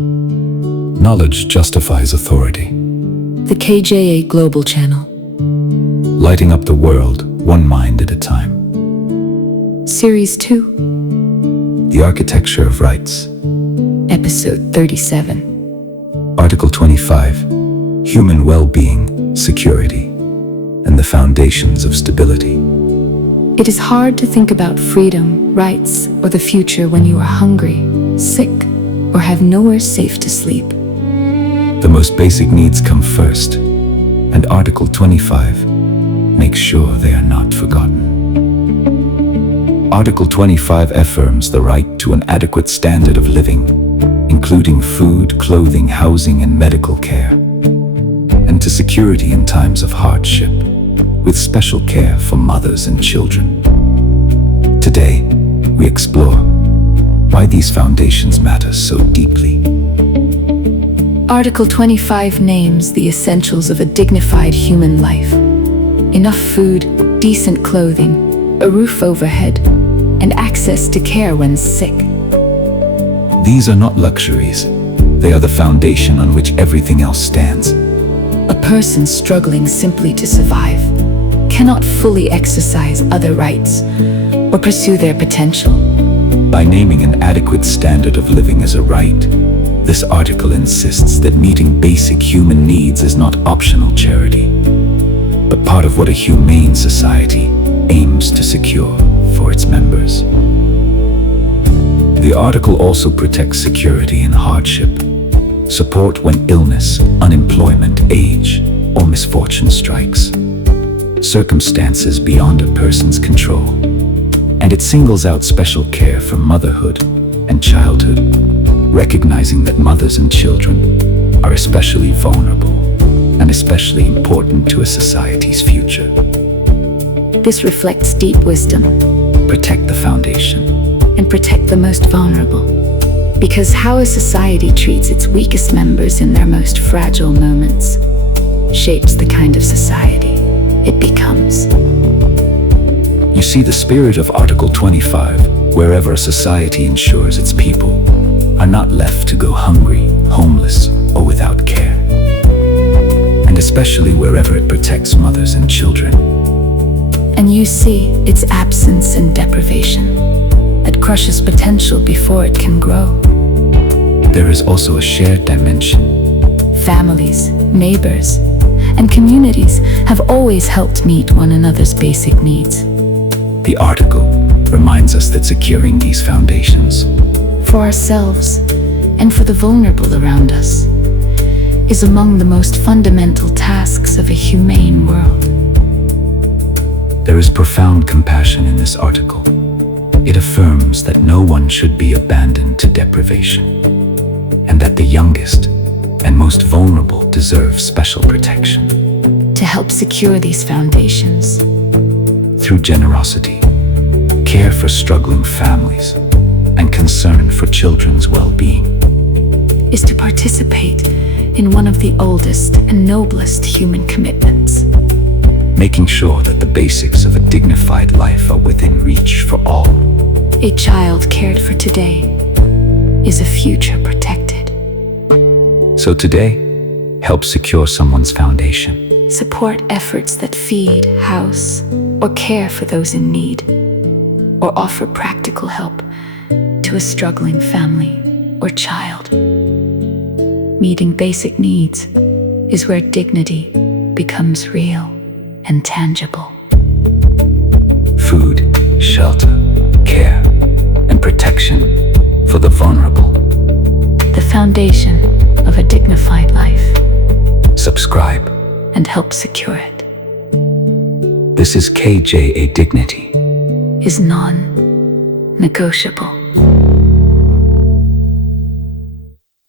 Knowledge justifies authority. The KJA Global Channel. Lighting up the world, one mind at a time. Series 2. The Architecture of Rights. Episode 37. Article 25. Human well-being, security, and the foundations of stability. It is hard to think about freedom, rights, or the future when you are hungry, sick, or have nowhere safe to sleep. The most basic needs come first, and Article 25 makes sure they are not forgotten. Article 25 affirms the right to an adequate standard of living, including food, clothing, housing, and medical care, and to security in times of hardship, with special care for mothers and children. Today, we explore why these foundations matter so deeply. Article 25 names the essentials of a dignified human life. Enough food, decent clothing, a roof overhead, and access to care when sick. These are not luxuries. They are the foundation on which everything else stands. A person struggling simply to survive cannot fully exercise other rights or pursue their potential. By naming an adequate standard of living as a right, this article insists that meeting basic human needs is not optional charity, but part of what a humane society aims to secure for its members. The article also protects security in hardship, support when illness, unemployment, age, or misfortune strikes, circumstances beyond a person's control, and it singles out special care for motherhood and childhood, recognizing that mothers and children are especially vulnerable and especially important to a society's future. This reflects deep wisdom. Protect the foundation. And protect the most vulnerable. Because how a society treats its weakest members in their most fragile moments shapes the kind of society it becomes. You see the spirit of Article 25, wherever a society ensures its people are not left to go hungry, homeless, or without care. And especially wherever it protects mothers and children. And you see its absence and deprivation that crushes potential before it can grow. There is also a shared dimension. Families, neighbors, and communities have always helped meet one another's basic needs. The article reminds us that securing these foundations for ourselves and for the vulnerable around us is among the most fundamental tasks of a humane world. There is profound compassion in this article. It affirms that no one should be abandoned to deprivation, and that the youngest and most vulnerable deserve special protection. To help secure these foundations, through generosity, care for struggling families, and concern for children's well-being, is to participate in one of the oldest and noblest human commitments. Making sure that the basics of a dignified life are within reach for all. A child cared for today is a future protected. So today, help secure someone's foundation. Support efforts that feed, house, or care for those in need, or offer practical help to a struggling family or child. Meeting basic needs is where dignity becomes real and tangible. Food, shelter, care, and protection for the vulnerable. The foundation of a dignified life. Subscribe and help secure it. This is KJA Dignity. Is non-negotiable.